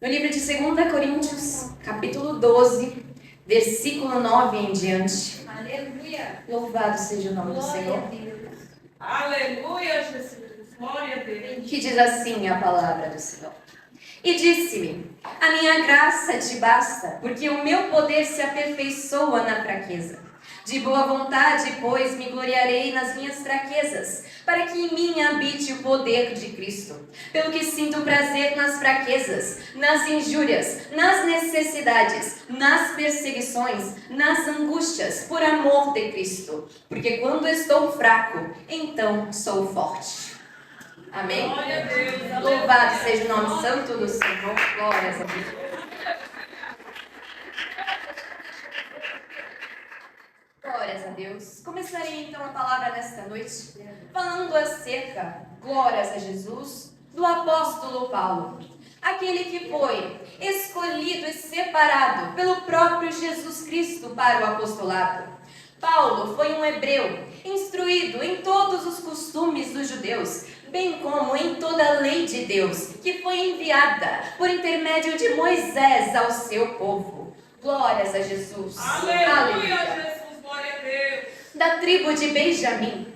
No livro de 2 Coríntios, capítulo 12, versículo 9 em diante. Aleluia. Louvado seja o nome do Glória Senhor. a Deus. Aleluia, Jesus. Glória a Deus. Que diz assim a palavra do Senhor. E disse-me: a minha graça te basta, porque o meu poder se aperfeiçoa na fraqueza. De boa vontade, pois, me gloriarei nas minhas fraquezas, para que em mim habite o poder de Cristo. Pelo que sinto prazer nas fraquezas, nas injúrias, nas necessidades, nas perseguições, nas angústias, por amor de Cristo. Porque quando estou fraco, então sou forte. Amém? Glória a Deus. Louvado seja o nome santo do Senhor. Glórias a Deus. Glórias a Deus. Começarei então a palavra nesta noite falando acerca, glórias a Jesus, do apóstolo Paulo. Aquele que foi escolhido e separado pelo próprio Jesus Cristo para o apostolado. Paulo foi um hebreu, instruído em todos os costumes dos judeus, bem como em toda a lei de Deus, que foi enviada por intermédio de Moisés ao seu povo. Glórias a Jesus. Aleluia, Jesus. Glória a Deus. Da tribo de Benjamim,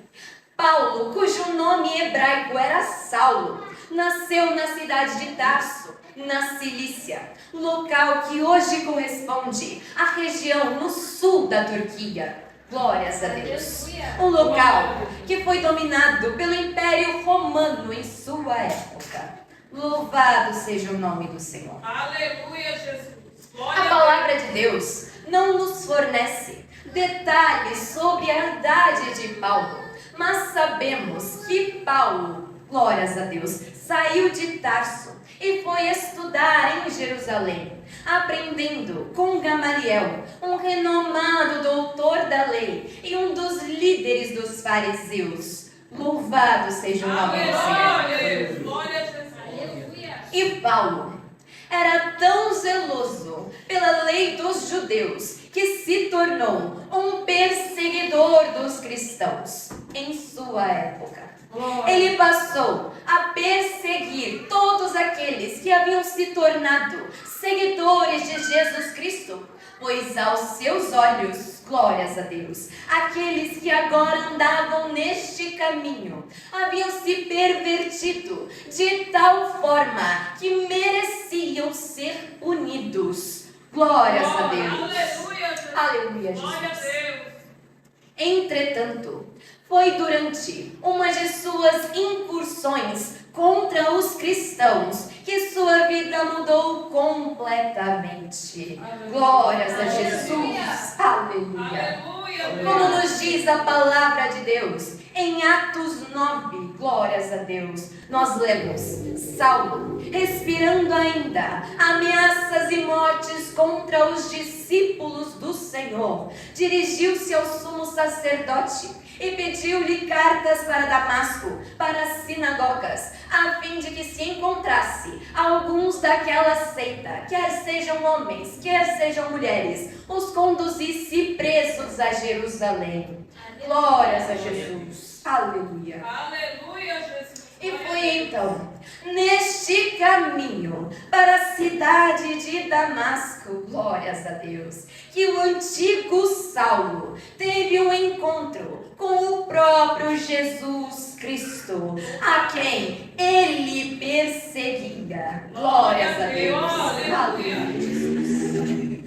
Paulo, cujo nome hebraico era Saulo, nasceu na cidade de Tarso, na Cilícia, local que hoje corresponde à região no sul da Turquia. Glórias a Deus. Um local que foi dominado pelo Império Romano em sua época. Louvado seja o nome do Senhor. Aleluia, Jesus. Glória A a Deus. palavra de Deus não nos fornece detalhes sobre a idade de Paulo, mas sabemos que Paulo, glórias a Deus, saiu de Tarso e foi estudar em Jerusalém, aprendendo com Gamaliel, um renomado doutor da lei e um dos líderes dos fariseus. Louvado seja o nome do Aleluia, Senhor. glória a Jesus. Aleluia. E Paulo era tão zeloso pela lei dos judeus que se tornou um perseguidor dos cristãos em sua época. Ele passou a perseguir todos aqueles que haviam se tornado seguidores de Jesus Cristo, pois aos seus olhos, glórias a Deus, aqueles que agora andavam neste caminho haviam se pervertido de tal forma que mereciam ser punidos. Glórias a Deus. Aleluia, Jesus. Aleluia, Glória a Jesus. Deus. Entretanto, foi durante uma de suas incursões contra os cristãos que sua vida mudou completamente. Glórias a Jesus. Aleluia. Aleluia. Como nos diz a palavra de Deus, em Atos 9, glórias a Deus, nós lemos: Saulo, respirando ainda ameaças e mortes contra os discípulos do Senhor, dirigiu-se ao sumo sacerdote e pediu-lhe cartas para Damasco, para as sinagogas, a fim de que se encontrasse alguns daquela seita, quer sejam homens, quer sejam mulheres, os conduzisse presos a Jerusalém. Glórias a Jesus. Aleluia. Aleluia, Jesus. E foi então, neste caminho para a cidade de Damasco, glórias a Deus, que o antigo Saulo teve um encontro com o próprio Jesus Cristo, a quem ele perseguia. Glórias a Deus. Aleluia, Jesus.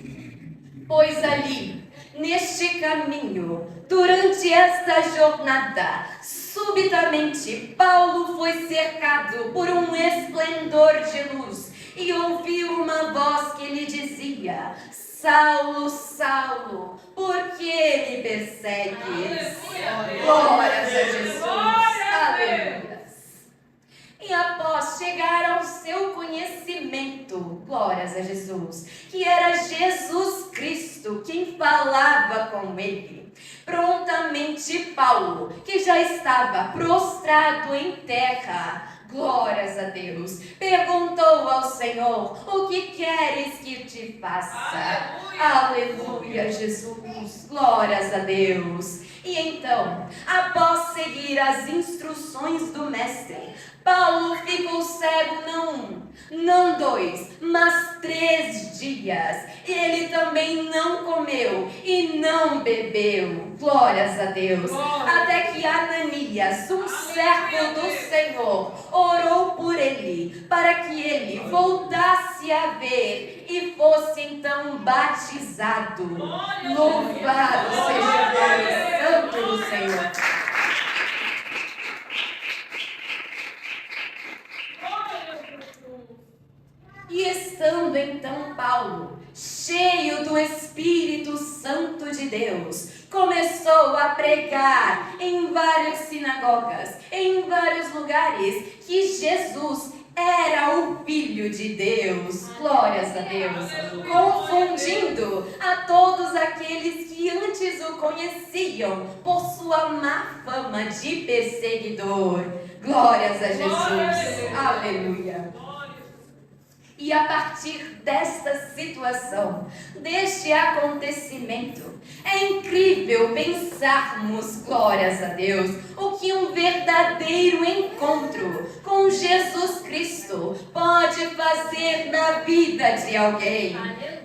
Pois ali, neste caminho, durante esta jornada, subitamente Paulo foi cercado por um esplendor de luz e ouviu uma voz que lhe dizia: Saulo, Saulo, por que me persegues? Glórias a Jesus. Aleluia. E após chegar ao seu conhecimento, glórias a Jesus, que era Jesus Cristo quem falava com ele, prontamente Paulo, que já estava prostrado em terra, glórias a Deus, perguntou ao Senhor: o que queres que te faça? Aleluia, Jesus, glórias a Deus. E então, após seguir as instruções do mestre, Paulo ficou cego não 1, não 2, mas 3 dias. Ele também não comeu e não bebeu. Glórias a Deus. Até que Ananias, um servo do Senhor, orou por ele, para que ele voltasse a ver e fosse então batizado. Louvado seja o nome santo do Senhor. E estando então Paulo, cheio do Espírito Santo de Deus, começou a pregar em várias sinagogas, em vários lugares, que Jesus era o Filho de Deus. Glórias a Deus. Confundindo a todos aqueles que antes o conheciam por sua má fama de perseguidor. Glórias a Jesus. Aleluia. E a partir desta situação, deste acontecimento, é incrível pensarmos, glórias a Deus, o que um verdadeiro encontro com Jesus Cristo pode fazer na vida de alguém.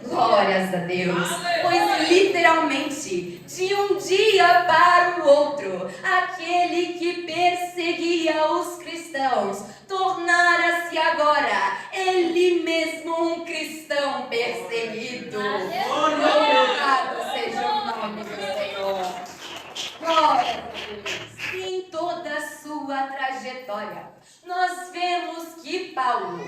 Glórias a Deus, pois literalmente, de um dia para o outro, aquele que perseguia os cristãos tornara-se agora ele mesmo um cristão perseguido. Louvado seja o nome do Senhor. Glória a Deus. E em toda a sua trajetória, nós vemos que Paulo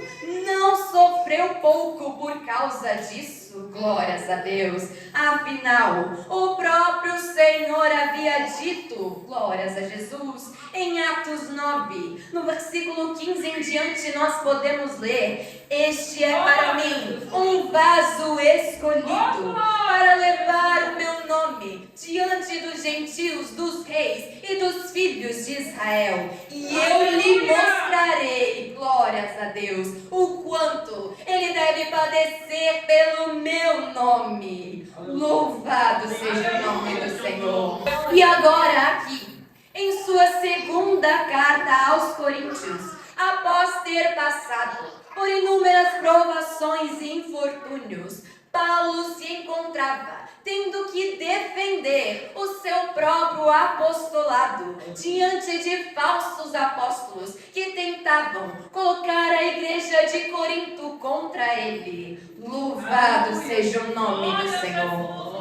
não sofreu pouco por causa disso. Glórias a Deus. Afinal, o próprio Senhor havia dito, glórias a Jesus, em Atos 9, no versículo 15 em diante, nós podemos ler: este é para mim um vaso escolhido para levar o meu nome diante dos gentios, dos reis e dos filhos de Israel. E eu lhe mostrarei, glórias a Deus, o quanto ele deve padecer pelo meu nome. Louvado seja o nome do Senhor. E agora aqui, em sua segunda carta aos Coríntios, após ter passado por inúmeras provações e infortúnios, Paulo se encontrava tendo que defender o seu próprio apostolado diante de falsos apóstolos que tentavam colocar a igreja de Corinto contra ele. Louvado seja o nome do Senhor.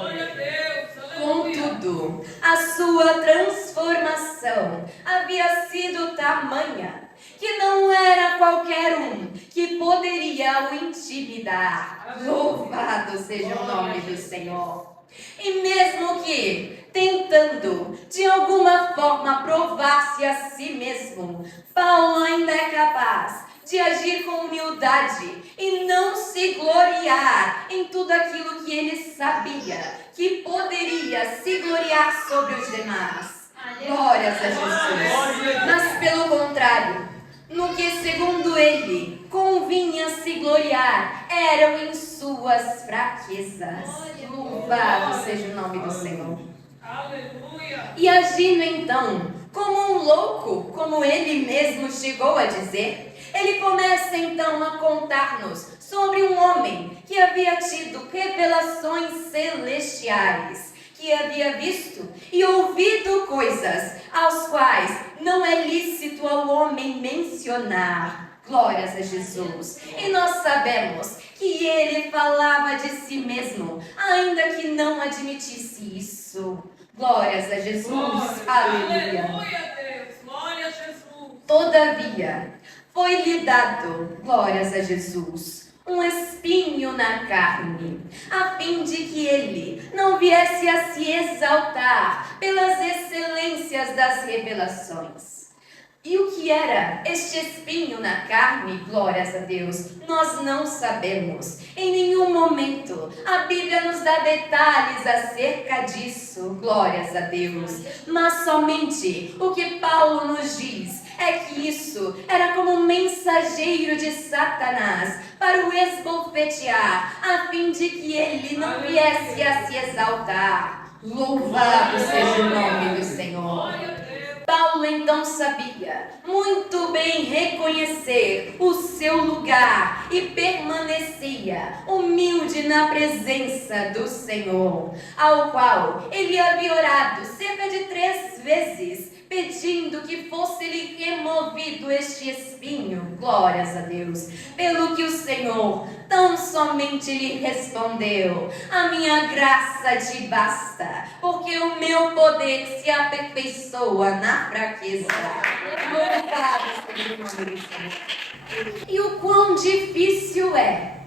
Contudo, a sua transformação havia sido tamanha que não era qualquer um que poderia o intimidar. Louvado seja o nome do Senhor. E mesmo que, tentando de alguma forma provar-se a si mesmo, Paulo ainda é capaz de agir com humildade e não se gloriar em tudo aquilo que ele sabia que poderia se gloriar sobre os demais. Glórias a Jesus. Mas pelo contrário, no que segundo ele convinha se gloriar eram em suas fraquezas. Louvado seja o nome do Senhor. Aleluia. E agindo então como um louco, como ele mesmo chegou a dizer, ele começa então a contar-nos sobre um homem que havia tido revelações celestiais, que havia visto e ouvido coisas aos quais não é lícito ao homem mencionar. Glórias a Jesus. E nós sabemos que ele falava de si mesmo, ainda que não admitisse isso. Glórias a Jesus. Aleluia. Aleluia, Deus. Glória a Jesus. Todavia, foi-lhe dado, glórias a Jesus, um espinho na carne, a fim de que ele não viesse a se exaltar pelas excelências das revelações. E o que era este espinho na carne, glórias a Deus, nós não sabemos. Em nenhum momento a Bíblia nos dá detalhes acerca disso, glórias a Deus. Mas somente o que Paulo nos diz é que isso era como um mensageiro de Satanás para o esbofetear, a fim de que ele não viesse a se exaltar. Louvado seja o nome do Senhor. Paulo Paulo então sabia muito bem reconhecer o seu lugar e permanecia humilde na presença do Senhor, ao qual ele havia orado cerca de 3 vezes, pedindo que fosse-lhe removido este espinho, glórias a Deus, pelo que o Senhor tão somente lhe respondeu: a minha graça te basta, porque o meu poder se aperfeiçoa na fraqueza. Louvado seja o nome do Senhor. E o quão difícil é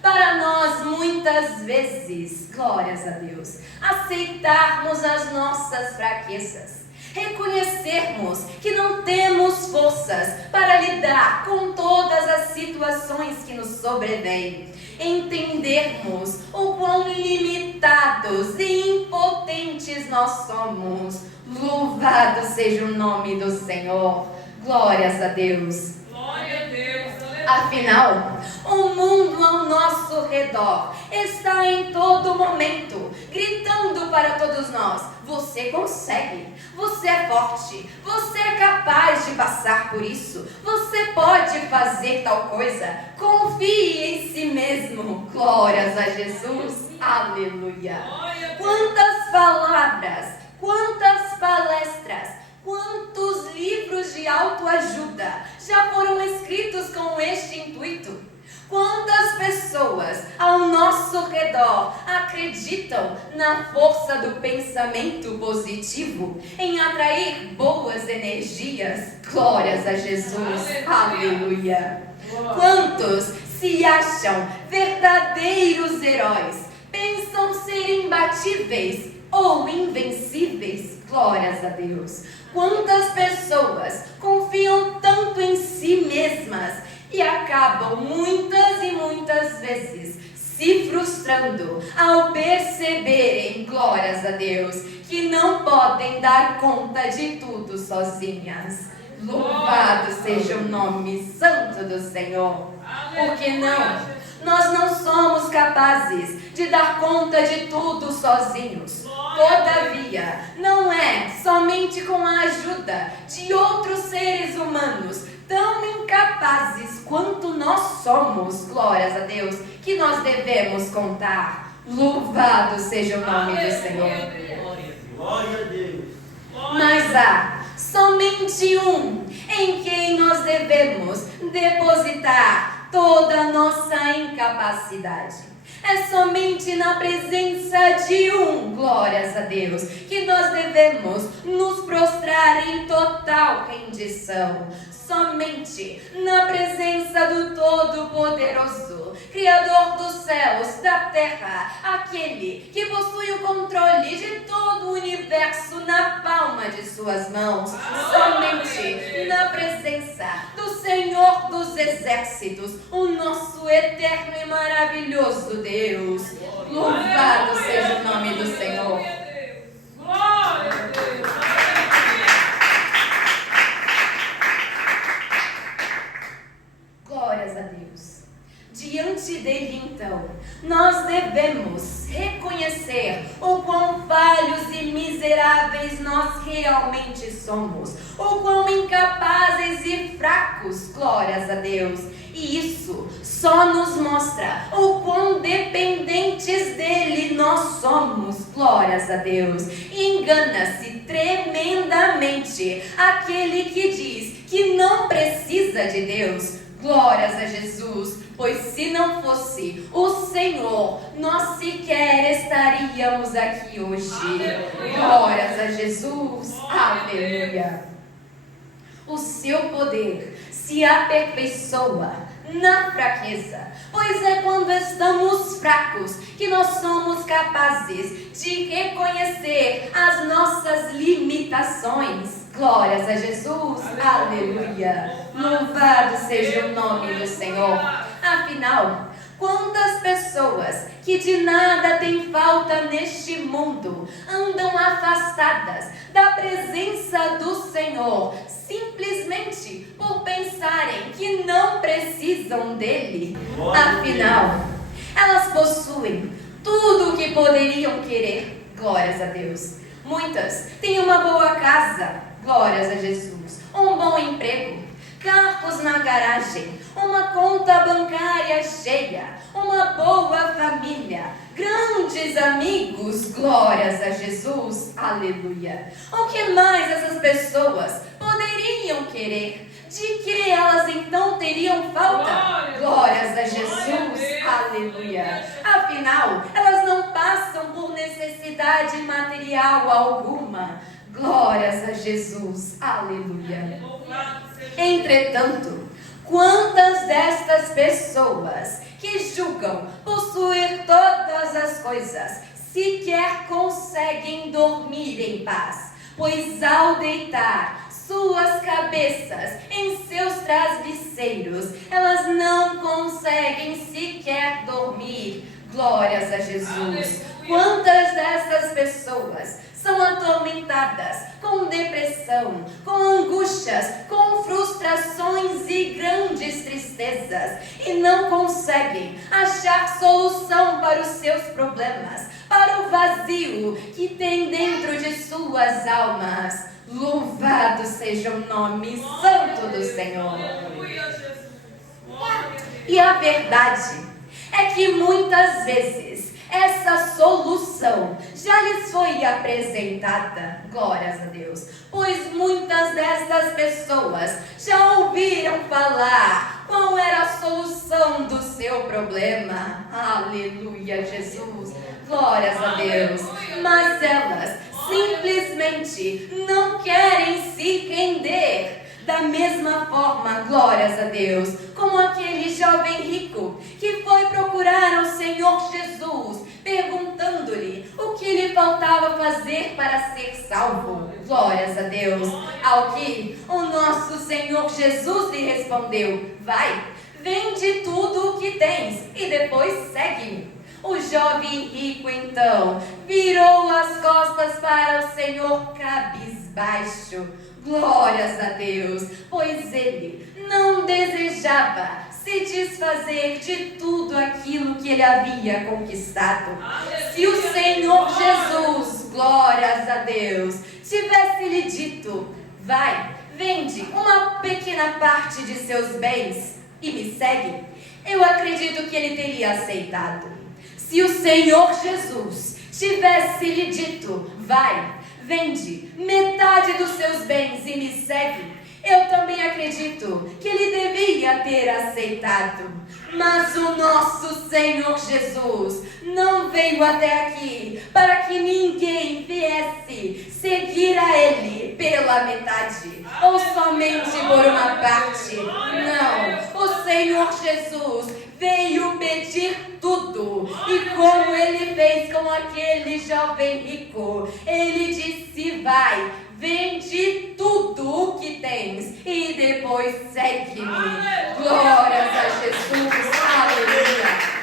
para nós muitas vezes, glórias a Deus, aceitarmos as nossas fraquezas, reconhecermos que não temos forças para lidar com todas as situações que nos sobrevêm, entendermos o quão limitados e impotentes nós somos. Louvado seja o nome do Senhor, glórias a Deus. Glória a Deus. Afinal, o mundo ao nosso redor está em todo momento gritando para todos nós: você consegue, você é forte, você é capaz de passar por isso, você pode fazer tal coisa, confie em si mesmo. Glórias a Jesus, aleluia. Quantas palavras, quantas palestras, quantos livros de autoajuda já foram escritos com este intuito? Quantas pessoas ao nosso redor acreditam na força do pensamento positivo, em atrair boas energias? Glórias a Jesus, aleluia. Quantos se acham verdadeiros heróis, pensam ser imbatíveis ou invencíveis? Glórias a Deus. Quantas pessoas confiam tanto em si mesmas e acabam muitas e muitas vezes se frustrando ao perceberem, glórias a Deus, que não podem dar conta de tudo sozinhas. Louvado seja o nome santo do Senhor. Porque não? Nós não somos capazes de dar conta de tudo sozinhos. Todavia, não é somente com a ajuda de outros seres humanos tão incapazes quanto nós somos, glórias a Deus, que nós devemos contar. Louvado seja o nome do Senhor. Glória a Deus. Mas há somente um em quem nós devemos depositar toda a nossa incapacidade. É somente na presença de um, glórias a Deus, que nós devemos nos prostrar em total rendição. Somente na presença do Todo-Poderoso, Criador dos céus, da terra, aquele que possui o controle de todo o universo na palma de suas mãos. Somente na presença do Senhor dos exércitos, o nosso eterno e maravilhoso Deus. Louvado seja o nome do Senhor. Glória a Deus. Glórias a Deus. Diante dele, então, nós devemos reconhecer o quão falhos e miseráveis nós realmente somos, o quão incapazes e fracos, glórias a Deus. E isso só nos mostra o quão dependentes dele nós somos, glórias a Deus. Engana-se tremendamente aquele que diz que não precisa de Deus. Glórias a Jesus, pois se não fosse o Senhor, nós sequer estaríamos aqui hoje. Aleluia. Glórias a Jesus, aleluia. O seu poder se aperfeiçoa na fraqueza, pois é quando estamos fracos que nós somos capazes de reconhecer as nossas limitações. Glórias a Jesus, aleluia. Louvado seja o nome do Senhor. Afinal, quantas pessoas que de nada têm falta neste mundo andam afastadas da presença do Senhor, simplesmente por pensarem que não precisam dele. Afinal, elas possuem tudo o que poderiam querer. Glórias a Deus. Muitas têm uma boa casa, glórias a Jesus, um bom emprego, carros na garagem, uma conta bancária cheia, uma boa família, grandes amigos, glórias a Jesus, aleluia. O que mais essas pessoas poderiam querer? De que elas então teriam falta? Glórias a Jesus, aleluia. Afinal, elas não passam por necessidade material alguma. Glórias a Jesus, aleluia. Entretanto, quantas destas pessoas que julgam possuir todas as coisas sequer conseguem dormir em paz, pois ao deitar suas cabeças em seus travesseiros, elas não conseguem sequer dormir. Glórias a Jesus. Quantas dessas pessoas são atormentadas com depressão, com angústias, com frustrações e grandes tristezas e não conseguem achar solução para os seus problemas, para o vazio que tem dentro de suas almas. Louvado seja o nome santo do Senhor. E a verdade é que muitas vezes essa solução já lhes foi apresentada, glórias a Deus, pois muitas dessas pessoas já ouviram falar qual era a solução do seu problema. Aleluia, Jesus, glórias a Deus. Mas elas simplesmente não querem se render. Da mesma forma, glórias a Deus, como aquele jovem rico que foi procurar ao Senhor Jesus, perguntando-lhe o que lhe faltava fazer para ser salvo. Glórias a Deus. Ao que o nosso Senhor Jesus lhe respondeu: vai, vende tudo o que tens e depois segue-me. O jovem rico então virou as costas para o Senhor cabisbaixo. Glórias a Deus, pois ele não desejava se desfazer de tudo aquilo que ele havia conquistado. Se o Senhor Jesus, glórias a Deus, tivesse lhe dito: vai, vende uma pequena parte de seus bens e me segue, eu acredito que ele teria aceitado. Se o Senhor Jesus tivesse lhe dito: vai, vende metade dos seus bens e me segue, eu também acredito que ele devia ter aceitado. Mas o nosso Senhor Jesus não veio até aqui para que ninguém viesse seguir a Ele pela metade ou somente por uma parte. Não, o Senhor Jesus veio pedir tudo. E como Ele fez com aquele jovem rico, Ele disse: vai, vende tudo o que tens e depois segue-me. Glórias a Jesus, aleluia.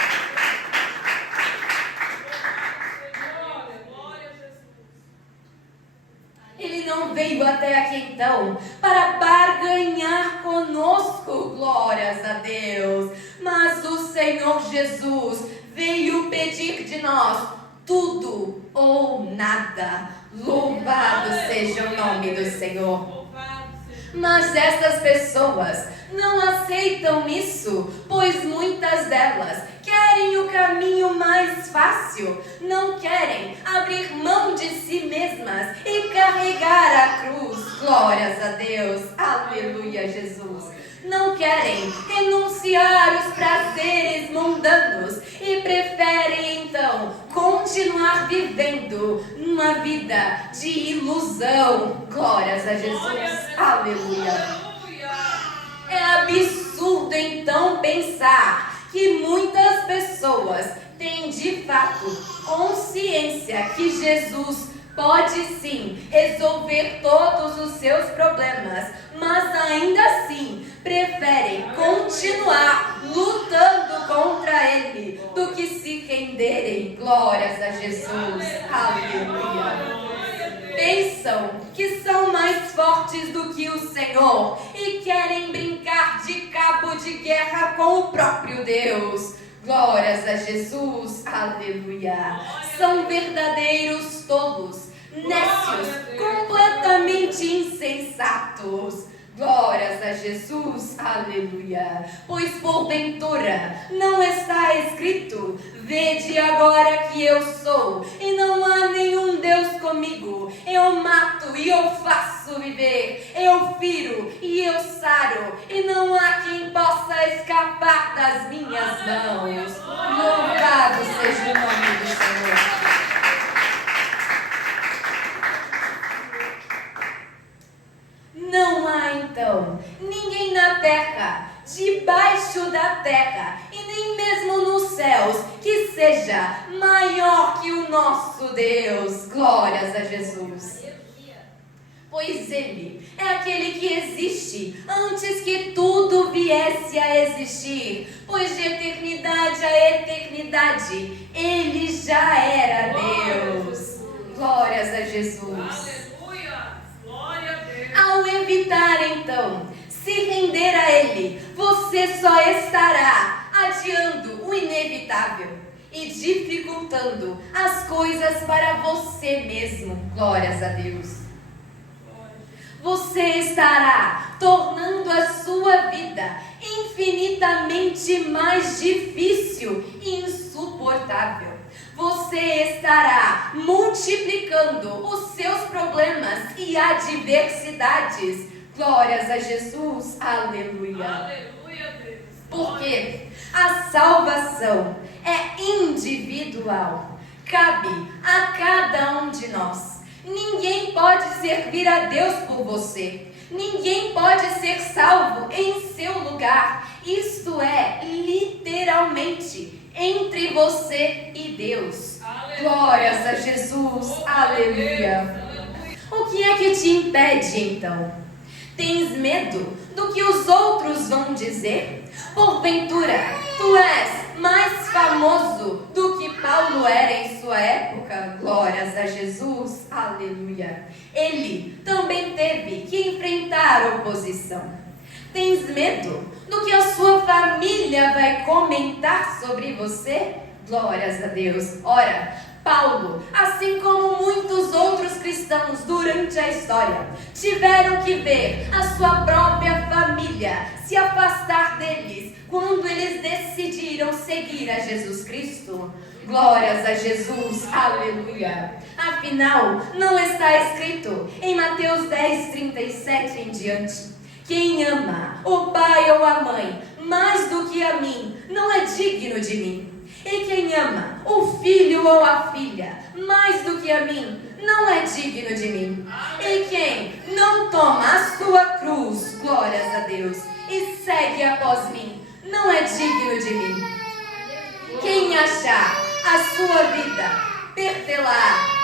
Ele não veio até aqui então para barganhar conosco, glórias a Deus, mas o Senhor Jesus veio pedir de nós tudo ou nada. Louvado seja o nome do Senhor. Mas essas pessoas não aceitam isso, pois muitas delas querem o caminho mais fácil, não querem abrir mão de si mesmas e carregar a cruz. Glórias a Deus, aleluia, Jesus. Não querem renunciar os prazeres mundanos e preferem então continuar vivendo uma vida de ilusão. Glórias a Jesus, aleluia. É absurdo então pensar que muitas pessoas têm de fato consciência que Jesus pode sim resolver todos os seus problemas, mas ainda assim preferem continuar lutando contra Ele do que se renderem. Glórias a Jesus, aleluia. Pensam que são mais fortes do que o Senhor e querem brincar de cabo de guerra com o próprio Deus. Glórias a Jesus, aleluia. São verdadeiros tolos, nécios, completamente insensatos. Glórias a Jesus, aleluia. Pois porventura não está escrito: vede agora que eu sou, e não há nenhum Deus comigo. Eu mato e eu faço viver, eu firo e eu saro, e não há quem possa escapar das minhas mãos. Louvado seja o nome do Senhor. Não há então ninguém na terra, debaixo da terra e nem mesmo nos céus que seja maior que o nosso Deus. Glórias a Jesus. Pois Ele é aquele que existe antes que tudo viesse a existir, pois de eternidade a eternidade Ele já era Deus. Glórias a Jesus. Ao evitar, então, se render a Ele, você só estará adiando o inevitável e dificultando as coisas para você mesmo. Glórias a Deus. Você estará tornando a sua vida infinitamente mais difícil e insuportável. Você estará multiplicando os seus problemas e adversidades. Glórias a Jesus, aleluia. Aleluia, Deus. Porque a salvação é individual, cabe a cada um de nós. Ninguém pode servir a Deus por você. Ninguém pode ser salvo em seu lugar. Isto é, literalmente, entre você e Deus. Aleluia. Glórias a Jesus, aleluia. O que é que te impede, então? Tens medo do que os outros vão dizer? Porventura, tu és mais famoso do que Paulo era em sua época? Glórias a Jesus, aleluia. Ele também teve que enfrentar oposição. Tens medo do que a sua família vai comentar sobre você? Glórias a Deus. Ora, Paulo, assim como muitos outros cristãos durante a história, tiveram que ver a sua própria família se afastar deles quando eles decidiram seguir a Jesus Cristo. Glórias a Jesus, aleluia. Afinal, não está escrito em Mateus 10:37 em diante: quem ama o pai ou a mãe mais do que a mim não é digno de mim. E quem ama o filho ou a filha mais do que a mim não é digno de mim. E quem não toma a sua cruz, glórias a Deus, e segue após mim, não é digno de mim. Quem achar a sua vida, perdê-la.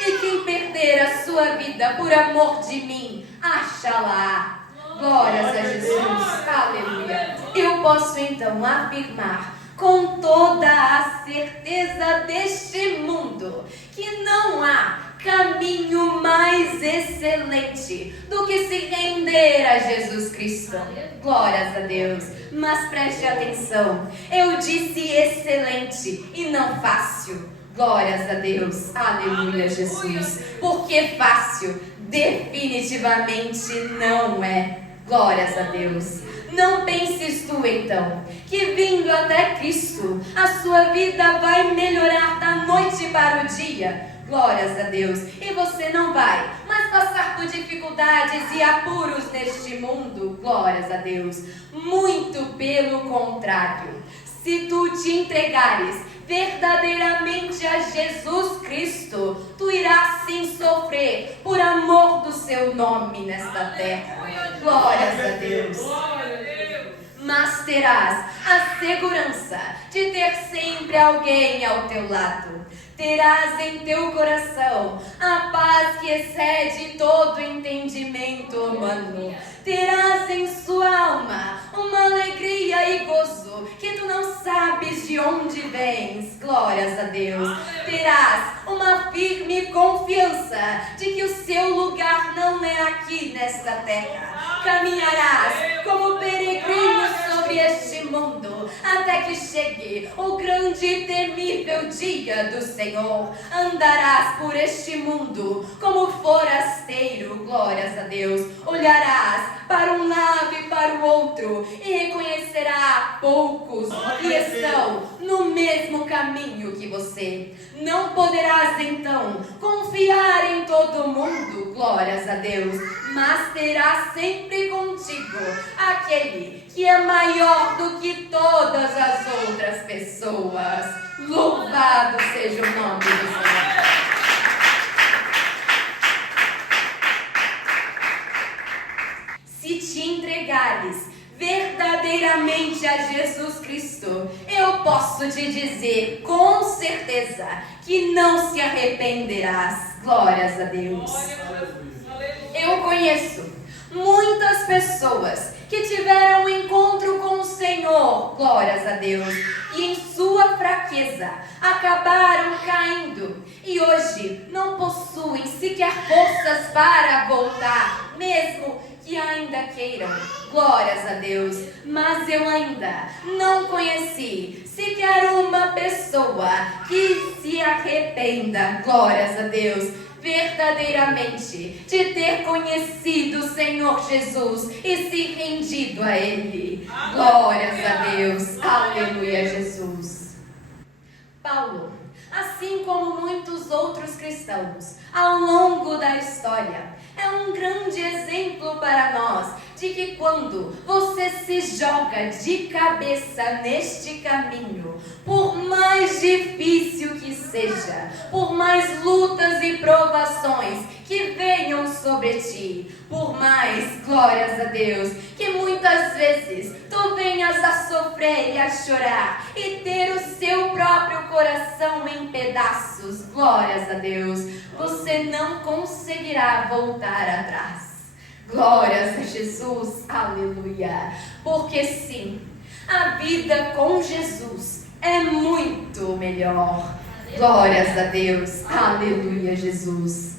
E quem perder a sua vida por amor de mim, acha-la. Glórias a Jesus, aleluia. Eu posso então afirmar com toda a certeza deste mundo que não há caminho mais excelente do que se render a Jesus Cristo. Glórias a Deus. Mas preste atenção, eu disse excelente e não fácil. Glórias a Deus, aleluia, Jesus. Porque fácil definitivamente não é. Glórias a Deus. Não penses tu, então, que vindo até Cristo, a sua vida vai melhorar da noite para o dia. Glórias a Deus. E você não vai mais passar por dificuldades e apuros neste mundo. Glórias a Deus. Muito pelo contrário. Se tu te entregares verdadeiramente a Jesus Cristo, tu irás sim sofrer por amor do seu nome nesta terra. Glórias a Deus. Mas terás a segurança de ter sempre alguém ao teu lado. Terás em teu coração a paz que excede todo entendimento humano. Terás em sua alma uma alegria e gozo que tu não sabes de onde vens. Glórias a Deus. Terás uma firme confiança de que o seu lugar não é aqui nesta terra. Caminharás como peregrino sobre sobre este mundo, até que chegue o grande e temível dia do Senhor. Andarás por este mundo como forasteiro, glórias a Deus. Olharás para um lado e para o outro e reconhecerá poucos que estão no mesmo caminho que você. Não poderás então confiar em todo mundo, glórias a Deus, mas terás sempre contigo aquele que é maior do que todas as outras pessoas. Louvado seja o nome do Senhor. Se te entregares verdadeiramente a Jesus Cristo, eu posso te dizer com certeza que não se arrependerás. Glórias a Deus. Eu conheço muitas pessoas que tiveram um encontro com o Senhor, glórias a Deus, e em sua fraqueza acabaram caindo e hoje não possuem sequer forças para voltar, mesmo que ainda queiram, glórias a Deus. Mas eu ainda não conheci sequer uma pessoa que se arrependa, glórias a Deus, verdadeiramente de ter conhecido o Senhor Jesus e se rendido a Ele. Glórias a Deus, aleluia, Jesus. Paulo, assim como muitos outros cristãos ao longo da história, é um grande exemplo para nós de que quando você se joga de cabeça neste caminho, por mais difícil que seja, por mais lutas e provações que venham sobre ti, por mais, glórias a Deus, que muitas vezes tu venhas a sofrer e a chorar e ter o seu próprio coração em pedaços, glórias a Deus, você não conseguirá voltar atrás. Glórias a Jesus, aleluia. Porque sim, a vida com Jesus é muito melhor. Glórias a Deus, aleluia, Jesus.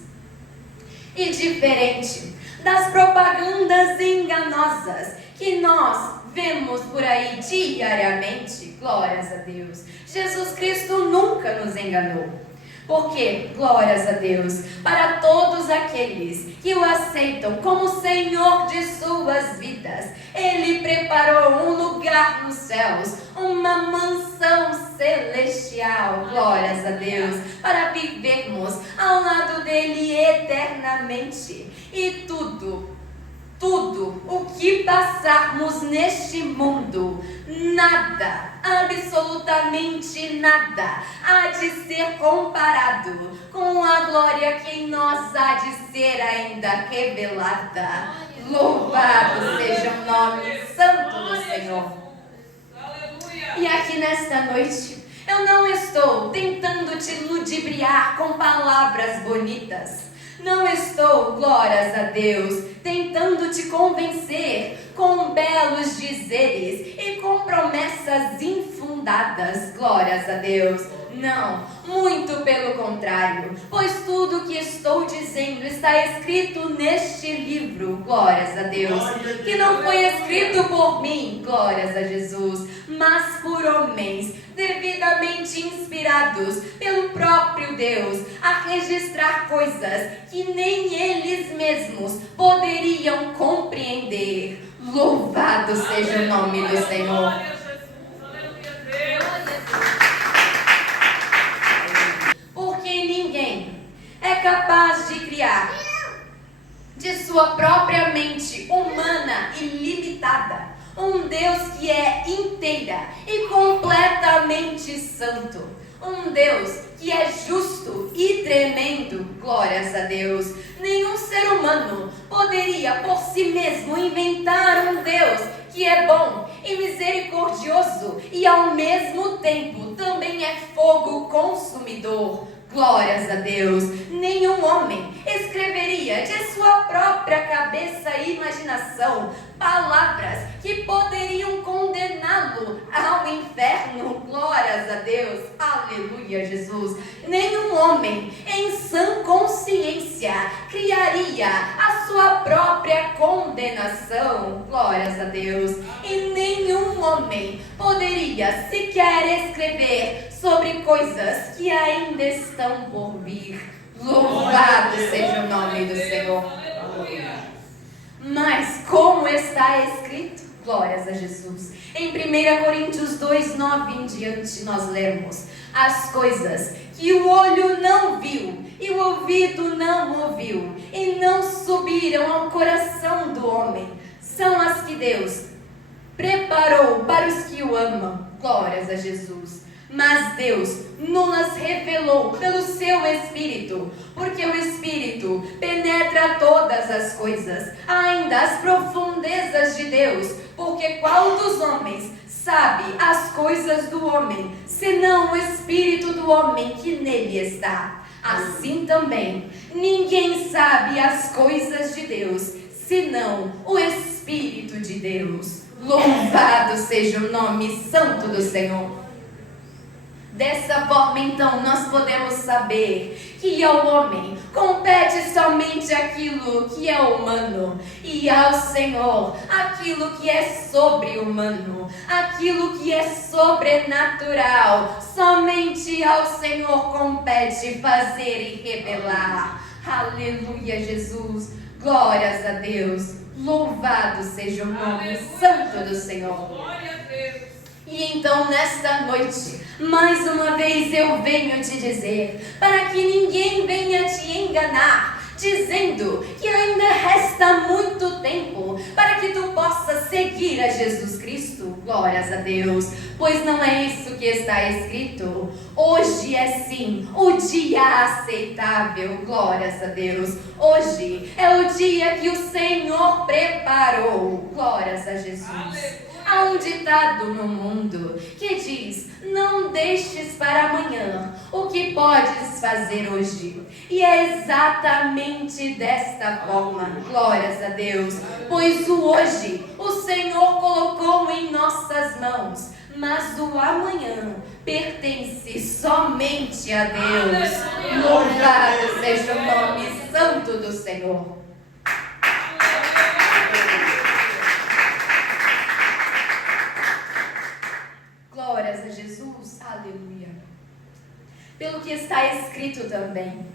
E diferente das propagandas enganosas que nós vemos por aí diariamente, glórias a Deus, Jesus Cristo nunca nos enganou. Porque, glórias a Deus, para todos aqueles que o aceitam como Senhor de suas vidas, Ele preparou um lugar nos céus, uma mansão celestial, glórias a Deus, para vivermos ao lado dEle eternamente. E tudo o que passarmos neste mundo, nada, absolutamente nada, há de ser comparado com a glória que em nós há de ser ainda revelada. Louvado seja o nome santo do Senhor. E aqui nesta noite, eu não estou tentando te ludibriar com palavras bonitas. Não estou, glórias a Deus, tentando te convencer com belos dizeres e com promessas infundadas, glórias a Deus. Não, muito pelo contrário, pois tudo o que estou dizendo está escrito neste livro, glórias a Deus, que não foi escrito por mim, glórias a Jesus, mas por homens devidamente inspirados pelo próprio Deus a registrar coisas que nem eles mesmos poderiam compreender. Louvado seja o nome do Senhor. Porque ninguém é capaz de criar de sua própria mente humana e limitada um Deus que é inteira e completamente santo. Um Deus que é justo e tremendo, glórias a Deus. Nenhum ser humano poderia por si mesmo inventar um Deus que é bom e misericordioso e ao mesmo tempo também é fogo consumidor. Glórias a Deus. Nenhum homem escreveria de sua própria cabeça e imaginação palavras que poderiam condená-lo ao inferno. Glórias a Deus, aleluia, Jesus. Nenhum homem em sã consciência criaria a sua própria condenação. Glórias a Deus. E nenhum homem poderia sequer escrever sobre coisas que ainda estão por vir. Louvado seja o nome do Senhor. Mas como está escrito, glórias a Jesus, em 1 Coríntios 2, 9 em diante, nós lemos: as coisas que o olho não viu e o ouvido não ouviu e não subiram ao coração do homem, são as que Deus preparou para os que o amam. Glórias a Jesus. Mas Deus nos revelou pelo seu Espírito, porque o Espírito penetra todas as coisas, ainda as profundezas de Deus, porque qual dos homens sabe as coisas do homem, senão o Espírito do homem que nele está? Assim também, ninguém sabe as coisas de Deus, senão o Espírito de Deus. Louvado seja o nome santo do Senhor. Dessa forma, então, nós podemos saber que ao homem compete somente aquilo que é humano, e ao Senhor aquilo que é sobre-humano, aquilo que é sobrenatural. Somente ao Senhor compete fazer e revelar. Aleluia, Jesus. Glórias a Deus. Louvado seja o nome santo do Senhor. Glória a Deus. E então, nesta noite, mais uma vez eu venho te dizer, para que ninguém venha te enganar, dizendo que ainda resta muito tempo para que tu possas seguir a Jesus Cristo. Glórias a Deus, pois não é isso que está escrito. Hoje é sim o dia aceitável. Glórias a Deus. Hoje é o dia que o Senhor preparou. Glórias a Jesus. Há um ditado no mundo que diz: não deixes para amanhã o que podes fazer hoje. E é exatamente desta forma, glórias a Deus, pois o hoje o Senhor colocou em nossas mãos, mas o amanhã pertence somente a Deus. Louvado seja o nome santo do Senhor. Glórias a Jesus, aleluia. Pelo que está escrito também,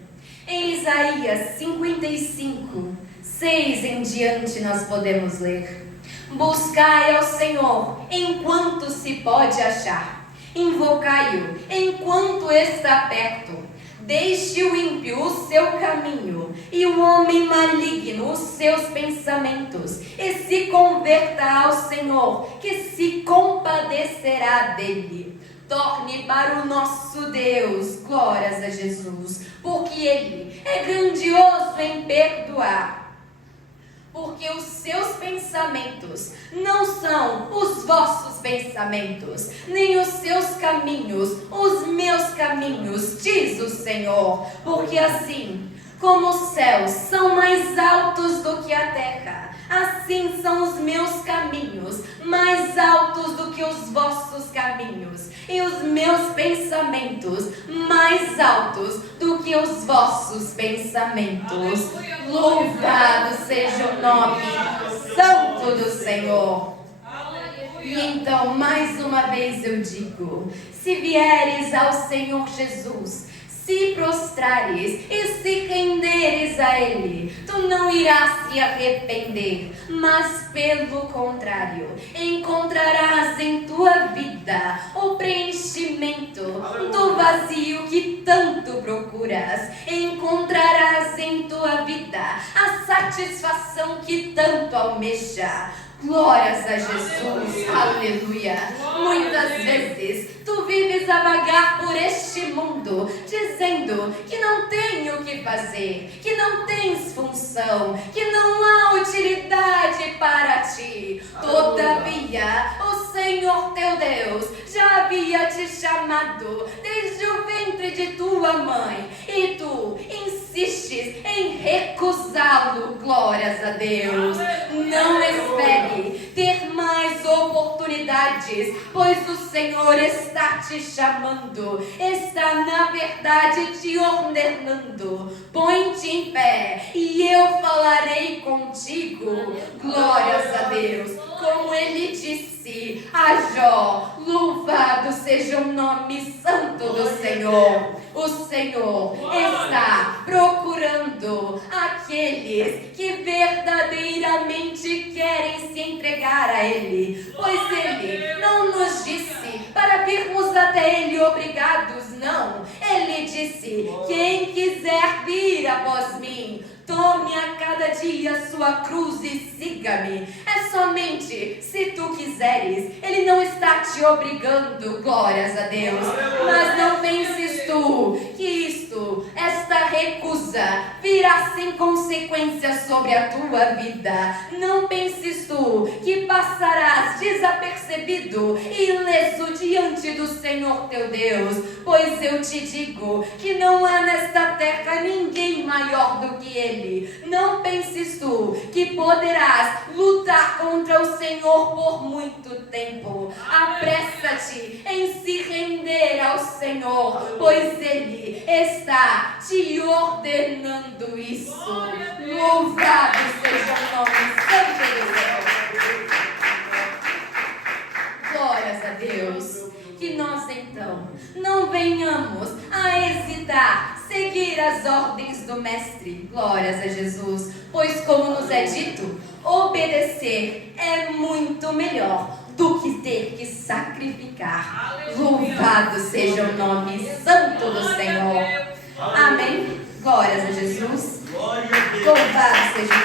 em Isaías 55, 6 em diante nós podemos ler: buscai ao Senhor enquanto se pode achar, invocai-o enquanto está perto. Deixe o ímpio o seu caminho e o homem maligno os seus pensamentos, e se converta ao Senhor, que se compadecerá dele. Torne para o nosso Deus, glórias a Jesus, porque Ele é grandioso em perdoar. Porque os seus pensamentos não são os vossos pensamentos, nem os seus caminhos, os meus caminhos, diz o Senhor. Porque assim como os céus são mais altos do que a terra, assim são os meus caminhos mais altos do que os vossos caminhos, e os meus pensamentos mais altos do que os vossos pensamentos. Louvado seja o nome santo do Senhor. E então, mais uma vez eu digo: se vieres ao Senhor Jesus, se prostrares e se renderes a Ele, tu não irás te arrepender, mas pelo contrário, encontrarás em tua vida o preenchimento do vazio que tanto procuras. Encontrarás em tua vida a satisfação que tanto almeja. Glórias a Jesus, aleluia. Muitas vezes tu vives a vagar por este mundo, dizendo que não tem o que fazer, que não tens função, que não há utilidade para ti. Todavia, o Senhor teu Deus já havia te chamado desde o ventre de tua mãe, e tu insistes em recusá-lo. Glórias a Deus. dificuldades, pois o Senhor está te chamando, está na verdade te ordenando. Põe-te em pé e eu falarei contigo. Glórias a Deus. Como ele disse a Jó, louvado seja o nome santo do Senhor. O Senhor está procurando aqueles que verdadeiramente querem se entregar a Ele, pois Ele não nos disse para virmos até Ele obrigados, não. Ele disse: quem quiser vir após mim, tome a cada dia sua cruz e siga-me. É somente se tu quiseres. Ele não está te obrigando, glórias a Deus. Mas não penses tu que esta recusa virá sem consequências sobre a tua vida. Não penses tu que passarás desapercebido e ileso diante do Senhor teu Deus, pois eu te digo que não há nesta terra ninguém maior do que Ele. Não penses tu que poderás lutar contra o Senhor por muito tempo. Apressa-te em se render ao Senhor, pois Ele está te ordenando isso. Louvado seja o nome santo do Senhor. Glórias a Deus. Que nós então não venhamos a hesitar, seguir as ordens do Mestre. Glórias a Jesus. Pois como nos é dito, obedecer é muito melhor do que ter que sacrificar. Louvado seja o nome santo do Senhor. Amém. Glórias a Jesus. Louvado seja o